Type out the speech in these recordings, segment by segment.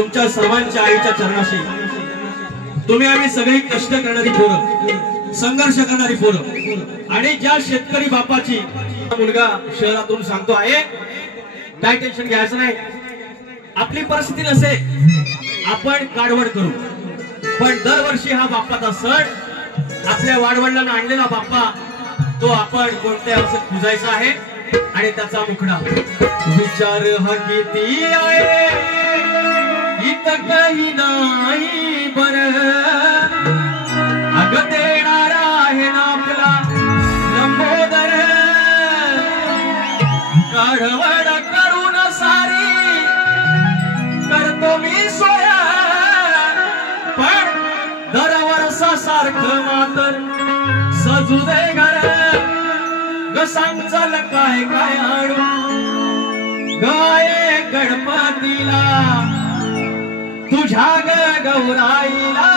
तुमच्या सर्वांच्या आईच्या चरणाशी तुम्ही आम्ही सगळी कष्ट करणारी पोरं, संघर्ष करणारी पोरं आणि ज्या शेतकरी बापाची मुलगा शहरातून सांगतो आहे काय टेन्शन घ्यायचं नाही, आपली परिस्थिती नसे आपण काढवड करू, पण दरवर्षी हा बाप्पाचा सण आपल्या वाडवडिलांना आणलेला बाप्पा तो आपण कोणत्या वर्षात पुजायचा आहे आणि त्याचा मुखडा विचार हा किती आहे इथं काही नाही बर अग देणारा आहे ना आपला लंबोदर काढवड करून सारी करतो मी सोया पण दरवर्षासारखं मातर सजू दे घर ग सांगल काय काय आणू गाय गणपतीला तुझ्या ग गौराईला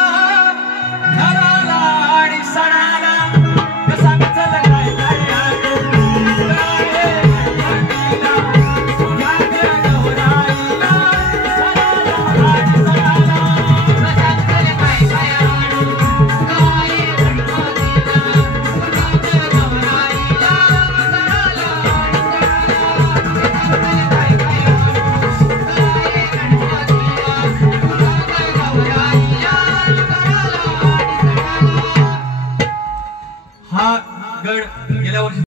घराला आणि सणा